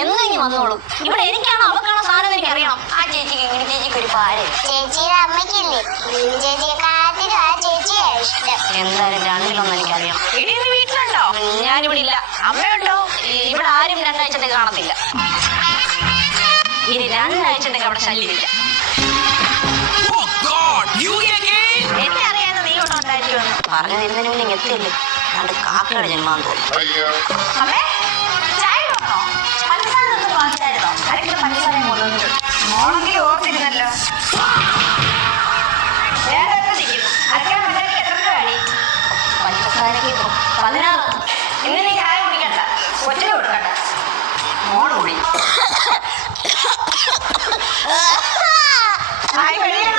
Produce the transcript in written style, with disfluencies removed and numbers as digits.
എന്നെങ്കിൽ വന്നോളൂ. ഇവിടെ എനിക്കാണോ അവക്കാണോ സാധനം എനിക്ക് അറിയണം. ആ ചേച്ചിക്ക് ഇങ്ങനെ ചേച്ചിക്ക് ഒരു പാല്. ചേച്ചിയുടെ അമ്മയ്ക്കില്ലേ ചേച്ചിയെക്കാട്ടിലും ആ ചേച്ചിയാ ഇഷ്ടം. എന്തായാലും രണ്ടിലൊന്നും എനിക്കറിയണം. ഇനി നീ വീട്ടിലുണ്ടോ? ഞാനിവിടെ ഇല്ല. അമ്മയുണ്ടോ? ഇവിടെ ആരും രണ്ടാഴ്ചത്തേക്ക് കാണത്തില്ല. ഇനി രണ്ടാഴ്ചത്തേക്ക് അവിടെ ശല്യമില്ല. എനിക്കറിയാതെ നീ ഇവിടെ ഉണ്ടായിരിക്കുമെന്ന് പറഞ്ഞത് എന്തിനു മുന്നേ എത്തിയല്ലേ. രണ്ട് കാക്കയുടെ ജന്മാന്ന് തോന്നുന്നു. അമ്മേ ചായ വേണോ? പഞ്ചസാര ഒന്നും വാങ്ങിച്ചായിരുന്നോ? അരക്കിലോ പഞ്ചസാരയും കൊണ്ടുവന്നിട്ട് മോണെങ്കിൽ ഓർത്തിരുന്നല്ലോ. വേറെ എത്ര നിൽക്കുന്നു? അരക്കാൻ പഞ്ചസാരക്ക് എത്ര രൂപ അടി? പഞ്ചസാരക്ക് 16. ഇന്ന് നീ ചായ കുടിക്കണ്ട, കൊച്ചിന് കൊടുക്കണ്ട. മോള് കുടി. ആയി വെളിയാണ്.